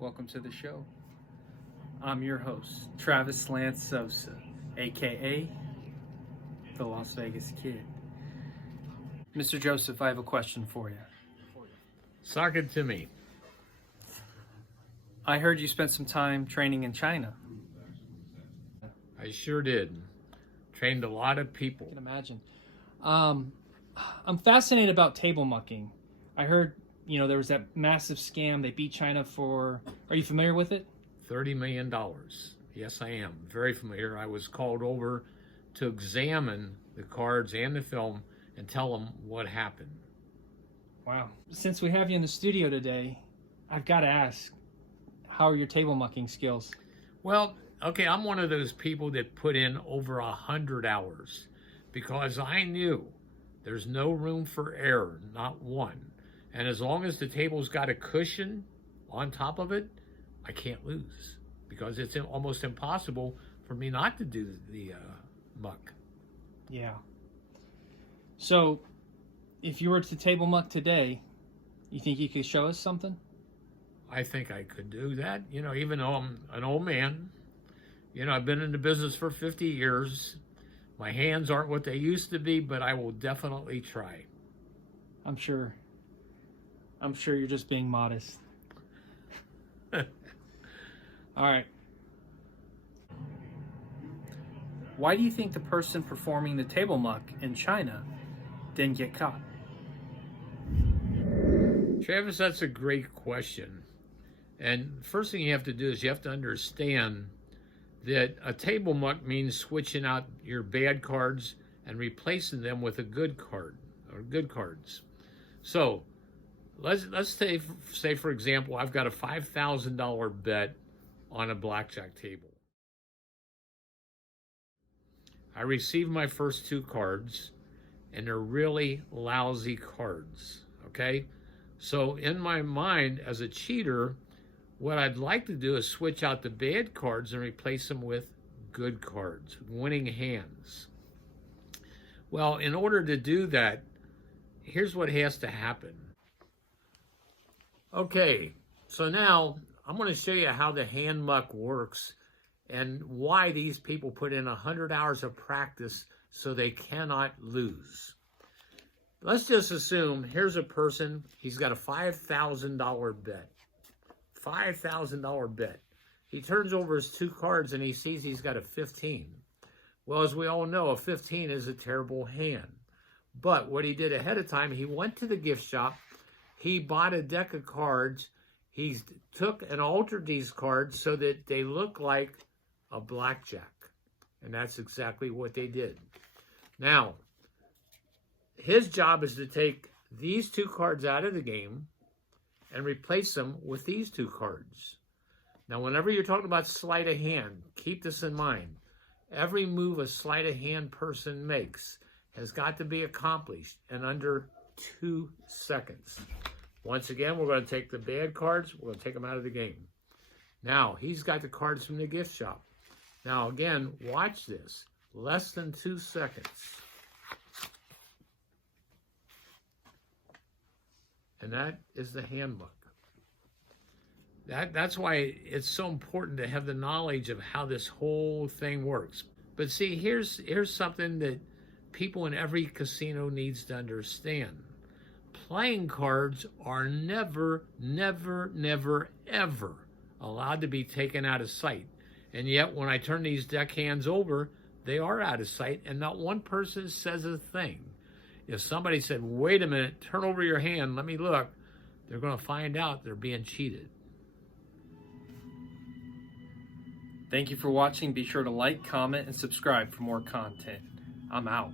Welcome to the show. I'm your host, Travis Lance Sosa, aka the Las Vegas Kid. Mr. Joseph, I have a question for you. Sock it to me. I heard you spent some time training in China. I sure did. Trained a lot of people. I can imagine. I'm fascinated about table mucking. I heard, there was that massive scam. They beat China for. Are you familiar with it? $30 million. Yes, I am. Very familiar. I was called over to examine the cards and the film and tell them what happened. Wow. Since we have you in the studio today, I've got to ask, how are your table mucking skills? Well, okay, I'm one of those people that put in over 100 hours because I knew there's no room for error, not one. And as long as the table's got a cushion on top of it, I can't lose because it's almost impossible for me not to do the muck. Yeah. So, if you were to table muck today, you think you could show us something? I think I could do that. Even though I'm an old man, I've been in the business for 50 years. My hands aren't what they used to be, but I will definitely try. I'm sure you're just being modest. All right. Why do you think the person performing the table muck in China didn't get caught? Travis, that's a great question. And first thing you have to do is you have to understand that a table muck means switching out your bad cards and replacing them with a good card or good cards. So let's say for example, I've got a $5,000 bet on a blackjack table. I receive my first two cards and they're really lousy cards, okay? So in my mind as a cheater, what I'd like to do is switch out the bad cards and replace them with good cards, winning hands. Well, in order to do that, here's what has to happen. Okay, so now I'm going to show you how the hand muck works and why these people put in 100 hours of practice so they cannot lose. Let's just assume here's a person, he's got a $5,000 bet. $5,000 bet. He turns over his two cards and he sees he's got a 15. Well, as we all know, a 15 is a terrible hand. But what he did ahead of time, he went to the gift shop, he bought a deck of cards, he took and altered these cards so that they look like a blackjack. And that's exactly what they did. Now, his job is to take these two cards out of the game and replace them with these two cards. Now, whenever you're talking about sleight of hand, keep this in mind. Every move a sleight of hand person makes has got to be accomplished in under 2 seconds. Once again, we're going to take the bad cards, we're going to take them out of the game. Now, he's got the cards from the gift shop. Now, again, watch this. Less than 2 seconds. And that is the hand muck. That's why it's so important to have the knowledge of how this whole thing works. But see, here's something that people in every casino needs to understand. Playing cards are never, never, never, ever allowed to be taken out of sight. And yet, when I turn these deck hands over, they are out of sight, and not one person says a thing. If somebody said, wait a minute, turn over your hand, let me look, they're going to find out they're being cheated. Thank you for watching. Be sure to like, comment, and subscribe for more content. I'm out.